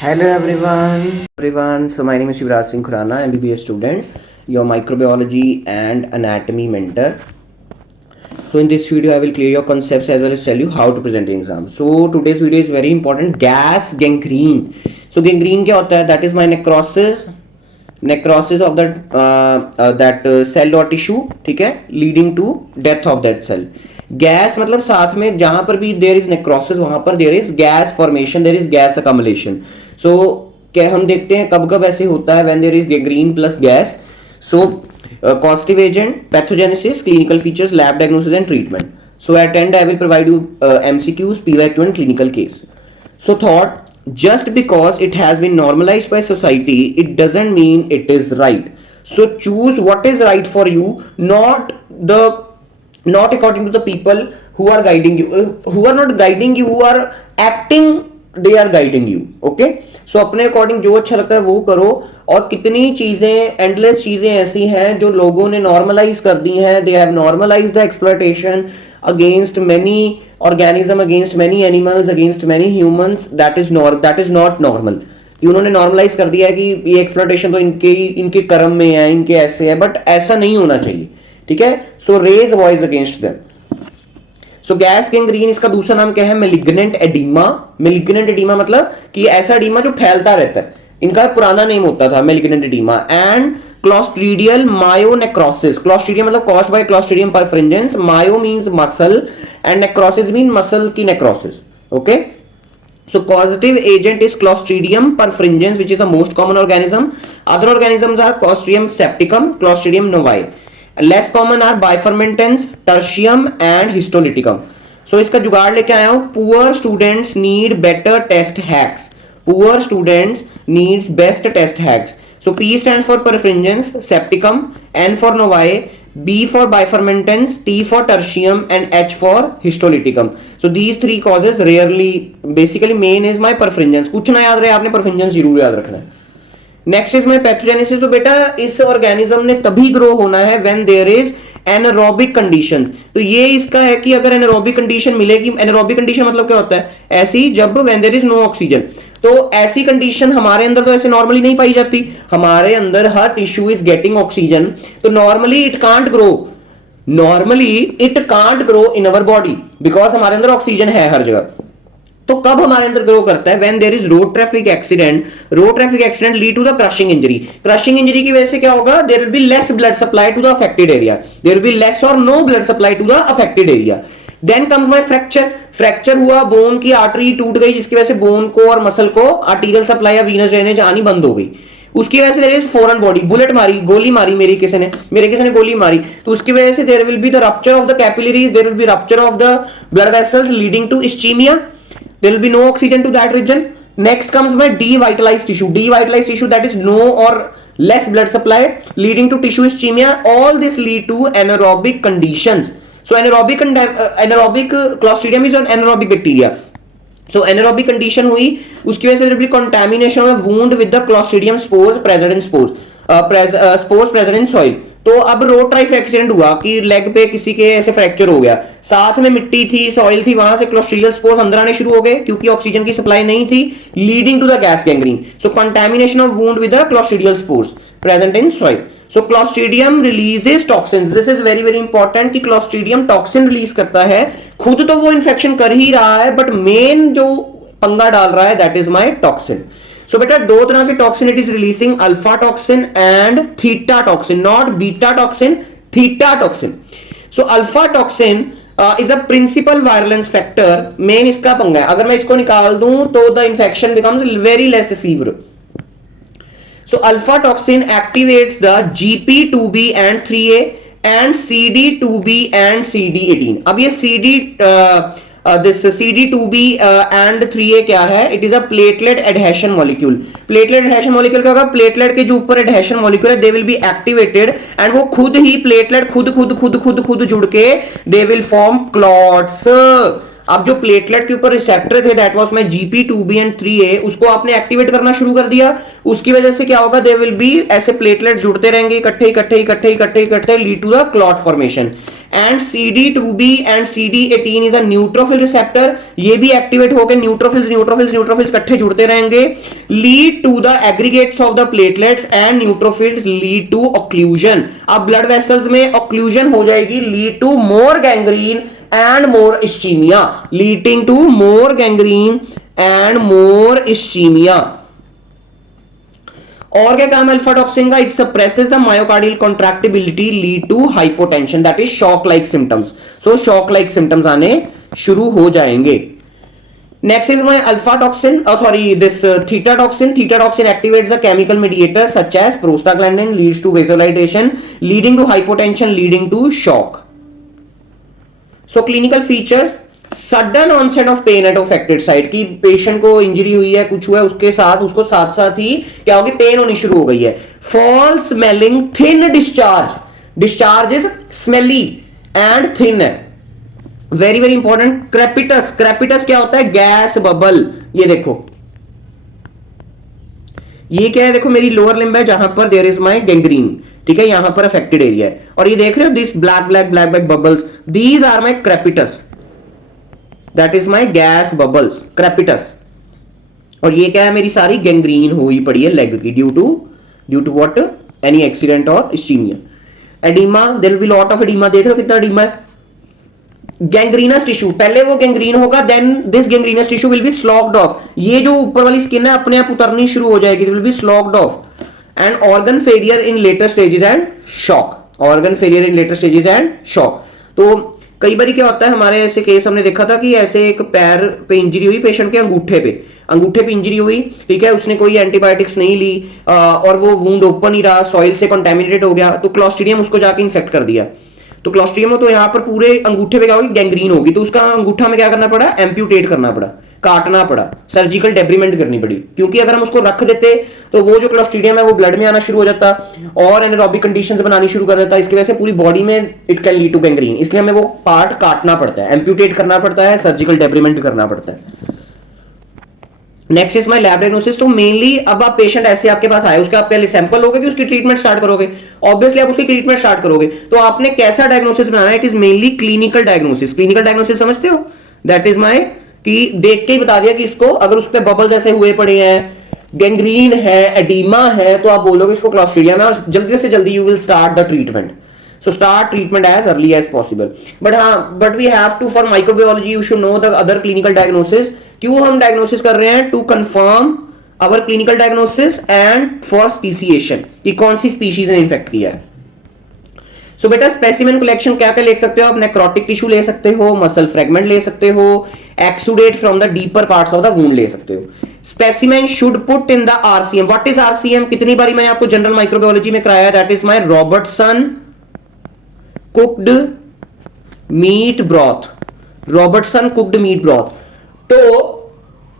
Hello everyone. So my name is Shivraj Singh Khurana, MBBS student, your microbiology and anatomy mentor. So in this video, I will clear your concepts as well as tell you how to present the exam. So today's video is very important. Gas gangrene. So gangrene क्या होता है? That is my necrosis of that cell or tissue, ठीक है, leading to death of that cell. Gas मतलब साथ में जहां पर भी देयर इज नेक्रोसिस वहां पर there is gas formation, there is gas accumulation. So क्या हम देखते हैं कब कब ऐसे होता है when there is green plus gas. So causative agent, pathogenesis, clinical features, lab diagnosis and treatment. So at end I will provide you MCQs, PYQ and clinical case. So thought, just because it has been normalized by society, it doesn't mean it is right. So choose what is right for you, not according to the people who are guiding you, who are not guiding you, who are acting they are guiding you. Okay, so अपने according जो अच्छा लगता है वो करो. और कितनी चीजें, एंडलेस चीजें ऐसी हैं जो लोगों ने नॉर्मलाइज कर दी हैं. They have normalise the exploitation against many organism, against many animals, against many humans. That is not normal. उन्होंने नॉर्मलाइज कर दिया है कि ये एक्सप्लॉयटेशन तो इनके कर्म में है, इनके ऐसे है, बट ऐसा नहीं होना चाहिए. ठीक है, so raise voice against them. So gas gangrene, इसका दूसरा नाम क्या है? Malignant oedema. मेलिग्नेंट एडिमा मतलब कि ऐसा एडिमा जो फैलता रहता है. इनका पुराना नेम होता था malignant oedema. And clostridial myonecrosis. Clostridium मतलब caused by clostridium perfringens. Myo means muscle and necrosis mean muscle की necrosis. Okay, so causative agent is Clostridium perfringens, which is the most common organism. Other organisms are Clostridium septicum, Clostridium novae. Less common are Bifurmentans, Tertium and Histolyticum. So इसका जुगाड़ लेके आया हूँ. Poor students need better test hacks. Poor students needs best test hacks. So P stands for perfringens, septicum, N for novae, B for bifurmentans, T for tertium and H for histolyticum. So these three causes rarely, basically main is my perfringens. कुछ ना याद रहे आपने perfringens जरूर याद रखना है. Next is my pathogenesis. तो बेटा इस ऑर्गेनिज्म ने तभी ग्रो होना है when there is anaerobic condition. तो ये इसका है कि अगर एनारोबिक कंडीशन मिलेगी. एनारोबिक कंडीशन मतलब क्या होता है? ऐसी जब when there is no oxygen. तो ऐसी कंडीशन हमारे अंदर तो ऐसे नॉर्मली नहीं पाई जाती. हमारे अंदर हर टिश्यू इज गेटिंग ऑक्सीजन. तो normally it can't grow in our body because हमारे अंदर ऑक्सीजन है हर जगह. तो कब हमारे अंदर ग्रो करता है? When there is road traffic accident. Road traffic accident lead to the crushing injury. Crushing injury की वजह से क्या होगा? There will be less blood supply to the affected area. There will be less और no blood supply to the affected area. Then comes my fracture. Fracture हुआ, bone की artery टूट गई जिसकी वजह से बोन को और मसल को आर्टीरियल सप्लाई या वीनस ड्रेनेज आनी बंद हो गई. उसकी वजह से there is foreign body. Bullet मारी, गोली मारी, मेरे किसी ने गोली मारी, तो उसकी वजह से there will be the rupture of the capillaries, there will be rupture of the blood vessels leading to ischaemia. There will be no oxygen to that region. Next comes my devitalized tissue. Devitalized tissue, that is no or less blood supply leading to tissue ischemia. All this lead to anaerobic conditions. So anaerobic Clostridium is an anaerobic bacteria. So anaerobic condition हुई, उसकी वजह से there will be contamination of wound with the Clostridium spores present in spores present in soil. तो अब road traffic accident हुआ कि leg पे किसी के ऐसे फ्रैक्चर हो गया, साथ में मिट्टी थी, सॉइल थी, वहां से क्लोस्ट्रीडियल स्पोर्स अंदर आने शुरू हो गए क्योंकि ऑक्सीजन की सप्लाई नहीं थी, leading to the gas gangrene. So contamination of wound with the clostridial spores present in soil. So clostridium releases toxins. This is very very important कि क्लोस्ट्रीडियम टॉक्सिन रिलीज करता है. खुद तो वो इन्फेक्शन कर ही रहा है बट मेन जो पंगा डाल रहा है that is my toxin. So बेटा दो तरह के toxin it is releasing, alpha toxin and theta toxin, not beta toxin, theta toxin. So alpha toxin is a principal virulence factor. Main इसका पंगा है. अगर मैं इसको निकाल दूं तो the infection becomes very less severe. So alpha toxin activates the GP2B and 3A and CD2B and CD18. अब ये this CD2B and 3A क्या है? It is a platelet adhesion molecule. Platelet adhesion molecule क्या होगा? Platelet के जो ऊपर adhesion molecule है दे विल बी एक्टिवेटेड एंड वो खुद ही प्लेटलेट खुद जुड़ के दे विल फॉर्म क्लॉट्स. अब जो प्लेटलेट के ऊपर रिसेप्टर थे that was my GP2B and 3A, उसको आपने एक्टिवेट करना शुरू कर दिया, उसकी वजह से क्या होगा, दे विल बी ऐसे प्लेटलेट जुड़ते रहेंगे इकट्ठे इकट्ठे इकट्ठे इकट्ठे इकट्ठे, lead to the clot formation. And CD2B and CD18 is a neutrophil receptor, ये भी एक्टिवेट होकर न्यूट्रोफिल्स न्यूट्रोफिल्स न्यूट्रोफिल्स इकट्ठे जुड़ते रहेंगे, lead to the aggregates of the platelets and neutrophils lead to occlusion. अब ब्लड वेसल्स में occlusion हो जाएगी, lead to more gangrene and more ischaemia, leading to more gangrene and more ischaemia. और क्या काम है अल्फा टॉक्सिन का, it suppresses the myocardial contractibility, lead to hypotension, that is shock like symptoms. So shock like symptoms आने शुरू हो जाएंगे। Next is my alpha toxin, sorry this theta toxin. Theta toxin activates the chemical mediator such as prostaglandin, leads to vasodilatation, leading to hypotension, leading to shock. So clinical features, sudden onset of pain at affected site, की patient को injury हुई है, कुछ हुआ है, उसके साथ उसको साथ साथ ही क्या होगी, पेन होनी शुरू हो गई है। Foul smelling thin discharge, discharge is smelly and thin है, very very important. Crepitus, crepitus क्या होता है, गैस बबल। ये देखो ये क्या है, देखो मेरी लोअर लिम्ब है जहां पर देयर इज माय गैंग्रीन, ठीक है, यहां पर अफेक्टेड एरिया है, और ये देख रहे हो this black black black black bubbles, these are my crepitus, that is my gas bubbles, crepitus. और ये क्या है, मेरी सारी गैंग्रीन हुई पड़ी है लेग की, due to what, any accident और ischaemia. Oedema, there will be lot of oedema, देख रहे हो कितना एडिमा है। गैंग्रीनस टिश्यू, पहले वो गैंग्रीन होगा, then this gangrenous tissue will be sloughed off, ये जो ऊपर वाली स्किन है अपने आप उतरनी शुरू हो जाएगी, will be sloughed off. And organ failure in later stages and shock, organ failure in later stages and shock. तो कई बार क्या होता है, हमारे ऐसे केस हमने देखा था कि ऐसे एक पैर पे इंजरी हुई पेशेंट के, अंगूठे पे इंजरी हुई, ठीक है, उसने कोई एंटीबायोटिक्स नहीं ली, और वो वुंड ओपन ही रहा, सॉइल से कंटेमिनेटेड हो गया, तो क्लॉस्ट्रीडियम उसको जाके इन्फेक्ट कर दिया। तो क्लॉस्ट्रीडियम तो यहाँ पर पूरे अंगूठे पे क्या होगी, गैंग्रीन होगी, तो उसका अंगूठा में क्या करना पड़ा, एम्प्यूटेट करना पड़ा, काटना पड़ा, सर्जिकल डेब्रीमेंट करनी पड़ी, क्योंकि अगर हम उसको रख देते तो वो जो क्लॉस्ट्रीडियम है वो ब्लड में आना शुरू हो जाता और एनारोबिक कंडीशंस बनानी शुरू कर देता, इसकी वजह से पूरी बॉडी में it can lead to gangrene, इसलिए हमें वो पार्ट काटना पड़ता है, एम्प्यूटेट करना पड़ता है, सर्जिकल डेब्रीमेंट करना पड़ता है। Next is my lab diagnosis. तो मेनली अब आप पेशेंट ऐसे आपके पास आए, उसके आप पहले सैंपल लोगे कि उसकी ट्रीटमेंट स्टार्ट करोगे, ऑब्वियसली आप उसकी ट्रीटमेंट स्टार्ट करोगे, तो आपने कैसा डायग्नोसिस बनाना है, it is mainly clinical diagnosis. Clinical diagnosis समझते हो, दैट इज माय, कि देख के ही बता दिया कि इसको अगर उस पर बबल जैसे हुए पड़े हैं, गैंग्रीन है, एडीमा है, तो आप बोलोगे इसको क्लॉस्ट्रीडियम है, और जल्दी से जल्दी you will start the treatment. So start treatment as early as possible. But we have to, for microbiology you should know the other clinical diagnosis. क्यों हम diagnosis कर रहे हैं, to confirm our clinical diagnosis and for speciation कि कौन सी species ने infect किया है। So बेटा specimen collection क्या क्या ले सकते हो आप, necrotic tissue ले सकते हो, muscle fragment ले सकते हो, exudate from the deeper parts of the wound ले सकते हो। Specimen should put in the RCM. What is RCM? कितनी बारी मैंने आपको जनरल माइक्रोबायोलॉजी में कराया, that is my Robertson cooked meet broth, Robertson cooked meet broth. तो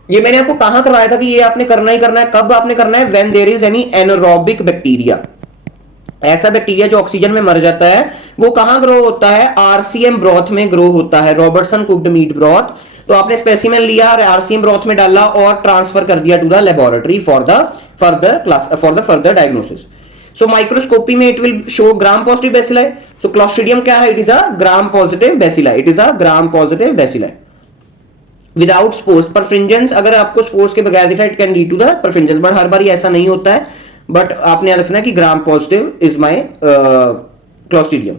ये मैंने आपको कहां करवाया था कि ये आपने करना ही करना है, कब आपने करना है, when there is any anaerobic bacteria, ऐसा बैक्टीरिया जो ऑक्सीजन में मर जाता है, वो कहां ग्रो होता है, आरसीएम ब्रॉथ में ग्रो होता है, रॉबर्टसन कुक्ड मीट ब्रॉथ। तो आपने स्पेसिमेन लिया और आरसीएम ब्रॉथ में डाला और ट्रांसफर कर दिया to the laboratory for the further diagnosis. So microscopy में it will show gram positive bacilli. So clostridium क्या है, it is a gram positive bacilli, it is a gram positive bacilli without spores. Perfringens, अगर आपको spores के बगैर दिख रहा है, it can lead to the perfringens, but हर बार ऐसा नहीं होता है, बट आपने याद रखना कि gram positive is my Clostridium.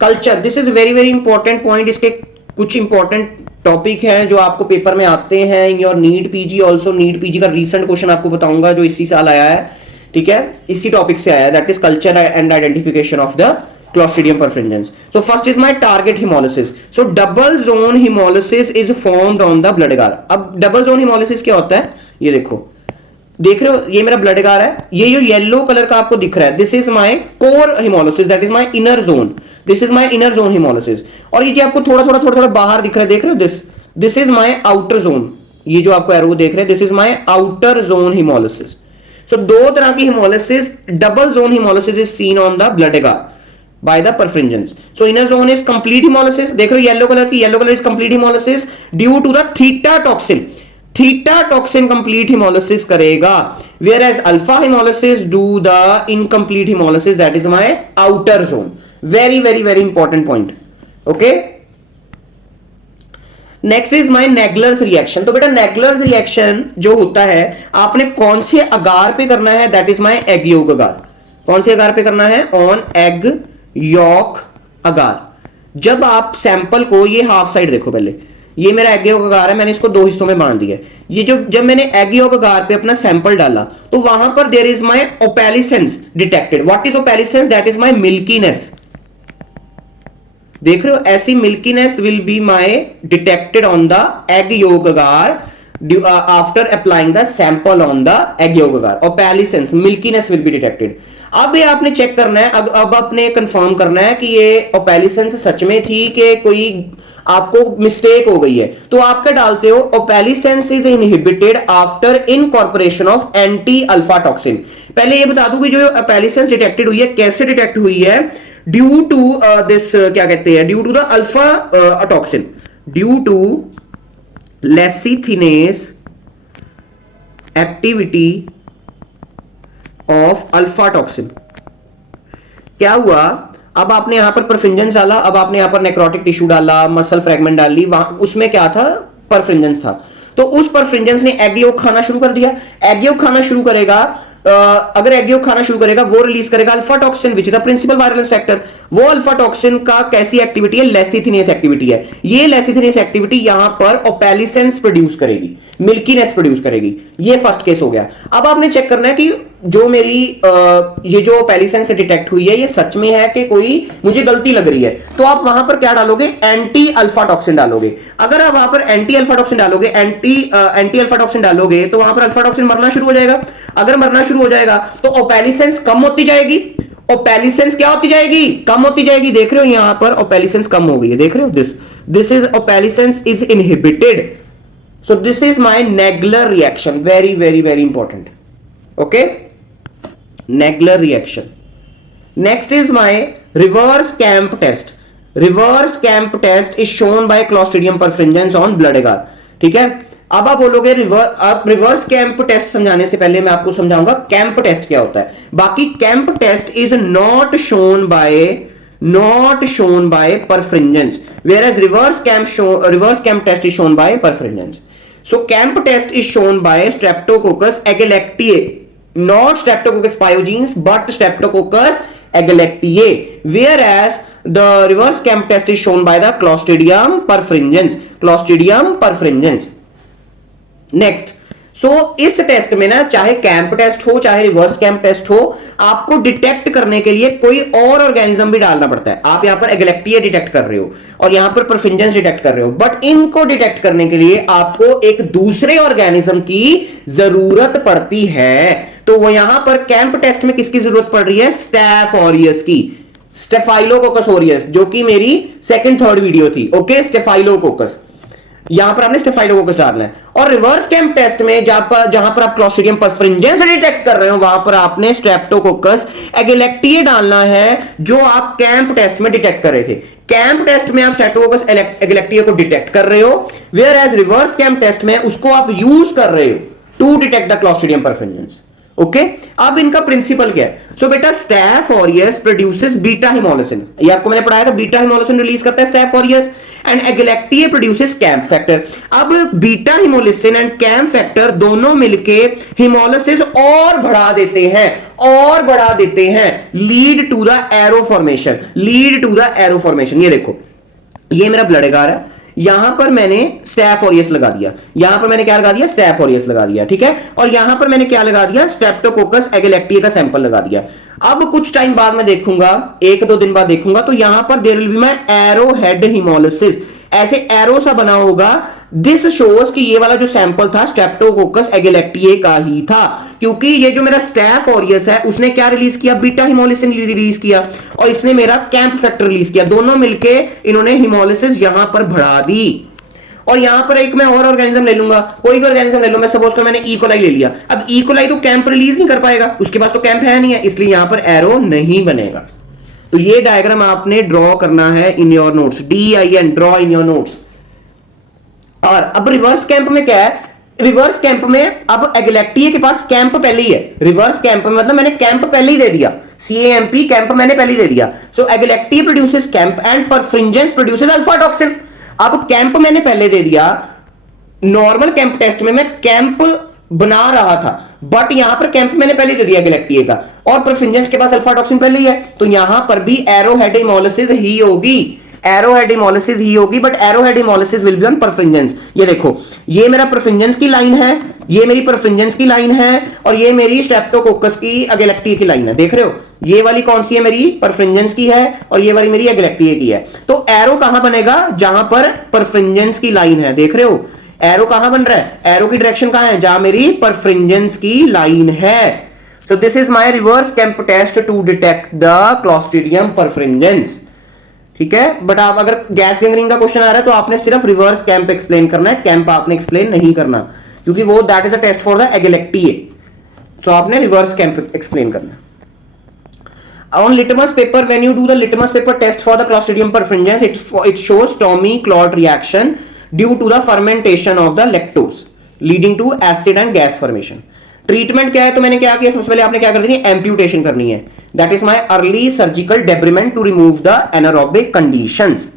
Culture, this is very very important point. इसके कुछ इंपॉर्टेंट टॉपिक हैं जो आपको पेपर में आते हैं in your NEET PG, also NEET PG का रीसेंट क्वेश्चन आपको बताऊंगा जो इसी साल आया है, ठीक है, इसी टॉपिक से आया है, that is culture and identification of the Clostridium perfringens. So first is my target hemolysis. So double zone hemolysis is formed on the blood agar. अब double zone hemolysis क्या होता है, ये देखो, देख रहे हो, ये मेरा ब्लड अगार है, ये जो येलो कलर का आपको दिख रहा है, this is my core haemolysis, that is my inner zone, this is my inner zone haemolysis. और ये जो आपको थोड़ा थोड़ा बाहर दिख रहा है, देख रहे हो, this is my outer zone, ये जो आपको एरो देख रहे हैं, this is my outer zone haemolysis. So दो तरह की haemolysis, double zone haemolysis is seen on the blood agar, by the perfringens. So inner zone is complete hemolysis. देख रहे हो येलो कलर की, yellow colour is complete hemolysis due to the theta toxin. Theta toxin complete haemolysis करेगा, whereas alpha haemolysis do the incomplete haemolysis, that is my outer zone. Very very very important point. Okay, next is my Nagler's reaction. तो बेटा नेगलर्स reaction जो होता है आपने कौन से अगार पे करना है, that is my egg yolk agar. कौन से अगार पे करना है, ऑन एग योक अगार. जब आप सैंपल को, ये हाफ साइड देखो पहले, ये मेरा एग योक अगार है, मैंने इसको दो हिस्सों में बांट दिया. ये जब मैंने एग योक अगार पे अपना सैंपल डाला तो वहां पर there is my opalescence detected. What is opalescence, that is my milkiness. देख रहे हो, ऐसी milkiness will be my detected on the egg yolk agar after applying the sample on the egg yolk agar. Opalescence, milkiness will be detected. अब ये आपने check करना है, अब आपने कंफर्म करना है कि ये ओपेलिसेंस सच में थी कि कोई आपको मिस्टेक हो गई है. तो आप क्या डालते हो, opalescence is inhibited after incorporation of anti alpha toxin. पहले ये बता दूं कि जो ओपेलिसेंस डिटेक्टेड हुई है कैसे डिटेक्ट हुई है, ड्यू टू दिस क्या कहते हैं, due to the alpha toxin, due to lecithinase activity of alpha toxin. क्या हुआ, अब आपने यहां पर परफ्रिंजेंस डाला, अब आपने यहां पर नेक्रोटिक टिश्यू डाला, मसल फ्रेगमेंट डाली, वहां उसमें क्या था, परफ्रिंजेंस था. तो उस परफ्रिंजेंस ने एग योक खाना शुरू कर दिया. एग योक खाना शुरू करेगा, अगर एग योक खाना शुरू करेगा वो रिलीज करेगा alpha toxin which is a principal virulence factor. वो अल्फा टॉक्सिन का कैसी एक्टिविटी है, लेसिथिनेस एक्टिविटी है. ये लेसिथिनेस एक्टिविटी यहां पर ओपेलिसेंस प्रोड्यूस करेगी, मिल्कीनेस प्रोड्यूस करेगी. ये फर्स्ट केस हो गया. अब आपने चेक करना है कि जो मेरी ये जो ओपेलिसेंस से डिटेक्ट हुई है ये सच में है कि कोई मुझे गलती लग रही है. तो आप वहां पर क्या डालोगे, एंटी अल्फा टॉक्सिन डालोगे. अगर आप वहां पर एंटी अल्फा टॉक्सिन डालोगे, एंटी अल्फा टॉक्सिन डालोगे तो वहां पर अल्फा टॉक्सिन मरना शुरू हो जाएगा. अगर मरना शुरू हो जाएगा तो ओपेलिसेंस कम होती जाएगी. ओपेलिसेंस क्या होती जाएगी, कम होती जाएगी. देख रहे हो यहां पर ओपेलिसेंस कम हो गई है, देख रहे हो, this is opalescence is inhibited. So this is my Nagler reaction, very very very important. Okay, Nagler reaction. Next is my reverse CAMP test. Reverse CAMP test is shown by clostridium perfringens on blood agar. ठीक है, अब आप बोलोगे reverse CAMP test समझाने से पहले मैं आपको समझाऊंगा कैंप टेस्ट क्या होता है. बाकी CAMP test is not shown by perfringens, whereas reverse CAMP test is shown by perfringens. So CAMP test is shown by streptococcus agalactiae, not Streptococcus pyogenes but Streptococcus agalactiae, whereas the reverse camp test is shown by the Clostridium perfringens. Next, सो इस test में ना, चाहे camp test हो चाहे reverse CAMP test हो, आपको detect करने के लिए कोई और ऑर्गेनिज्म भी डालना पड़ता है. आप यहां पर एगलेक्टिया डिटेक्ट कर रहे हो और यहां पर परफिंजेंस डिटेक्ट कर रहे हो, बट इनको डिटेक्ट करने के लिए आपको एक दूसरे ऑर्गेनिज्म की जरूरत पड़ती है. तो वो यहां पर कैंप टेस्ट में किसकी जरूरत पड़ रही है, स्टैफ ऑरियस की, स्टेफाइलोकोकस ऑरियस, जो कि मेरी सेकंड थर्ड वीडियो थी. ओके, स्टेफाइलोकोकस, यहां पर आपने स्टेफाइलोकोकस डालना है. और रिवर्स कैंप टेस्ट में जहां पर आप क्लॉस्ट्रिडियम परफ्रिंजेंस डिटेक्ट कर रहे हो वहां पर आपने स्ट्रेप्टोकोकस एगेलेक्टिए डालना है, जो आप कैंप टेस्ट में डिटेक्ट कर रहे थे. कैंप टेस्ट में आप स्ट्रेप्टोकोकस एगेलेक्टिए को डिटेक्ट कर रहे हो, whereas reverse CAMP test में उसको आप यूज कर रहे हो to detect the clostridium perfringens. Okay, अब इनका प्रिंसिपल क्या है. सो बेटा staph aureus produces beta haemolysin, ये आपको मैंने पढ़ाया था, बीटा हिमोलिसिन रिलीज करता है staph aureus, and agalactiae produces CAMP factor. अब beta haemolysin and CAMP factor दोनों मिलके हिमोलिसिस और बढ़ा देते हैं, lead to the arrow formation. ये देखो, ये मेरा ब्लड एगार है, यहां पर मैंने स्टैफ ऑरियस लगा दिया, यहां पर मैंने क्या लगा दिया, स्टैफ ऑरियस लगा दिया. ठीक है, और यहां पर मैंने क्या लगा दिया, स्ट्रेप्टोकोकस एगलेक्टिए का सैंपल लगा दिया. अब कुछ टाइम बाद मैं देखूंगा, 1-2 दिन बाद देखूंगा, तो यहां पर there will be my arrow head haemolysis, ऐसे एरो सा बना होगा. दिस शोज कि ये वाला जो सैंपल था स्ट्रेप्टोकोकस एगलेक्टिए का ही था, क्योंकि ये जो मेरा स्टैफ ऑरियस है उसने क्या रिलीज किया, बीटा हिमोलिसिन रिलीज किया, और इसने मेरा कैंप फैक्टर रिलीज किया. दोनों मिलके इन्होंने हिमोलिसिस यहां पर बढ़ा दी. और यहां पर एक मैं और ऑर्गेनिज्म ले लूंगा, कोई भी ऑर्गेनिज्म ले लो, मैं सपोज कर मैंने इकोलाई ले लिया. अब इकोलाई तो कैंप रिलीज नहीं कर पाएगा, उसके पास तो कैंप है नहीं है, इसलिए यहां पर एरो नहीं बनेगा. तो ये डायग्राम आपने ड्रॉ करना है in your notes, DIN, draw in your notes. और अब रिवर्स कैंप में क्या है, रिवर्स कैंप में अब एगलैक्टिया के पास कैंप पहले ही है, रिवर्स कैंप में मतलब मैंने कैंप पहले ही दे दिया, CAMP कैंप मैंने पहले ही दे दिया। So agalactiae produces CAMP and perfringens produces alpha toxin. अब कैंप मैंने पहले दे दिया, नॉर्मल कैंप टेस्ट में मैं कैंप बना रहा था, बट यहां पर कैंप मैंने पहले दे दिया गैलेक्टिया का, और परफिंजेंस के पास अल्फा टॉक्सिन पहले ही है, तो यहां पर भी एरोहेड हेमोलिसिस ही होगी, एरोहेड हेमोलिसिस ही होगी, but arrowhead haemolysis will be on perfringens. ये देखो, ये मेरा परफिंजेंस की लाइन है, ये मेरी परफिंजेंस की लाइन है, और ये मेरी स्ट्रेप्टोकोकस की अगेलेक्टिया की लाइन है। देख रहे हो, ये वाली कौन सी है, मेरी परफिंजेंस की है, और ये वाली मेरी अगेलेक्टिया की है। तो एरो कहां बनेगा, जहां पर परफिंजेंस की लाइन है। देख रहे हो एरो कहां बन रहा है, एरो की डायरेक्शन कहां है, जहां मेरी परफ्रिंजेंस की लाइन है। So this is my reverse CAMP test to detect the clostridium perfringens. ठीक है, बट आप अगर गैस गैंग्रीन का क्वेश्चन आ रहा है तो आपने सिर्फ रिवर्स कैंप एक्सप्लेन करना है, कैंप आपने एक्सप्लेन नहीं करना, क्योंकि वो that is a test for the agalactiae. तो आपने रिवर्स कैंप एक्सप्लेन करना है। On litmus paper, when you do the litmus paper test for the Clostridium perfringens, it shows Tommy clot reaction due to the fermentation of the lactose, leading to acid and gas formation. Treatment क्या है, तो मैंने क्या किया, सबसे पहले आपने क्या करनी है, एम्प्यूटेशन करनी है। That is my early surgical debridement to remove the anaerobic conditions.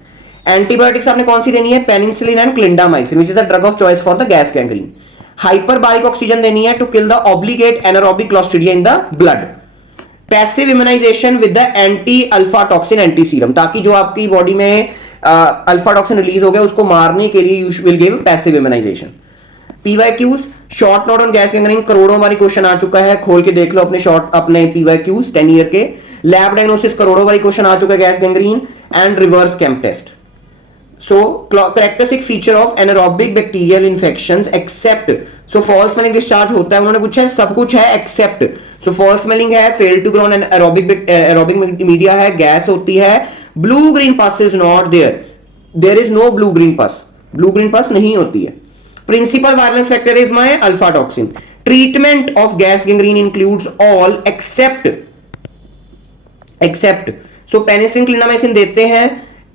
Antibiotics आपने कौन सी देनी है, penicillin and clindamycin, which is the drug of choice for the gas gangrene. Hyperbaric oxygen देनी है to kill the obligate anaerobic clostridia in the blood. Passive immunisation with the anti alpha toxin antiserum, ताकि जो आपकी body में alpha toxin release हो गया उसको मारने के लिए you will give passive immunisation. PYQs, short note on gas gangrene, करोड़ों बारी क्वेश्चन आ चुका है, खोल के देख लो अपने PYQs 10 ईयर के। लैब डायग्नोसिस करोड़ों बारी क्वेश्चन आ चुका है gas gangrene, and reverse CAMP test. So characteristic feature of anaerobic bacterial infections except, so false smelling discharge होता है, उन्होंने पूछा है सब कुछ है except, so false smelling है, fail to grow aerobic media है, गैस होती है, blue green pus is not there, there is no blue green pus नहीं होती है। Principal virulence factor is my alpha toxin. Treatment of gas gangrene includes all except, so penicillin clindamycin देते हैं,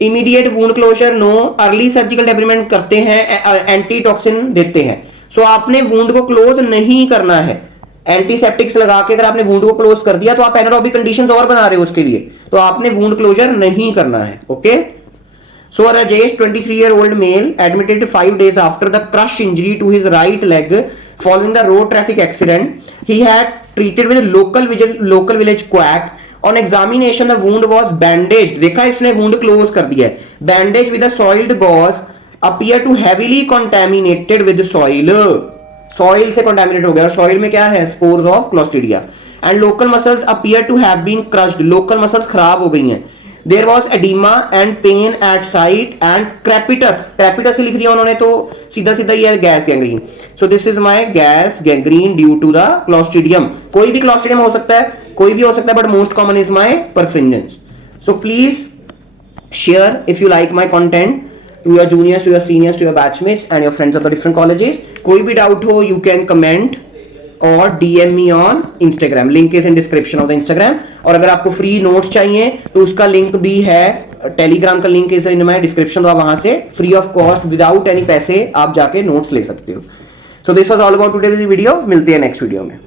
immediate wound closure no, early surgical debridement करते हैं, anti toxin देते हैं। सो आपने वुंड को क्लोज नहीं करना है, एंटीसेप्टिक्स लगा के अगर आपने वुंड को क्लोज कर दिया तो आप एनारोबिक कंडीशंस और बना रहे हो उसके लिए, तो आपने वुंड क्लोजर नहीं करना है। Okay, so Rajesh 23-year-old male admitted 5 days after the crush injury to his right leg following the road traffic accident. He had treated with local village quack. On examination the wound was bandaged, देखा इसने wound close कर दिया है, bandaged with a soiled gauze, appear to heavily contaminated with soil, soil से contaminated हो गया, और soil में क्या है, spores of clostridia, and local muscles appear to have been crushed, local muscles खराब हो गई हैं। There was edema and pain at site and crepitus लिख दिया उन्होंने, तो सीधा सीधा ये gas gangrene. So this is my gas gangrene due to the clostridium, कोई भी clostridium हो सकता है, कोई भी हो सकता है, but most common is my perfringens. So please share if you like my content to your juniors, to your seniors, to your batchmates and your friends of the different colleges. कोई भी doubt हो you can comment और DM me on Instagram, link is in description of the Instagram। और अगर आपको free notes चाहिए तो उसका लिंक भी है, टेलीग्राम का link is in my description, तो आप वहां से free of cost without any पैसे आप जाके नोट्स ले सकते हो। So this was all about today's video, मिलते हैं नेक्स्ट वीडियो में।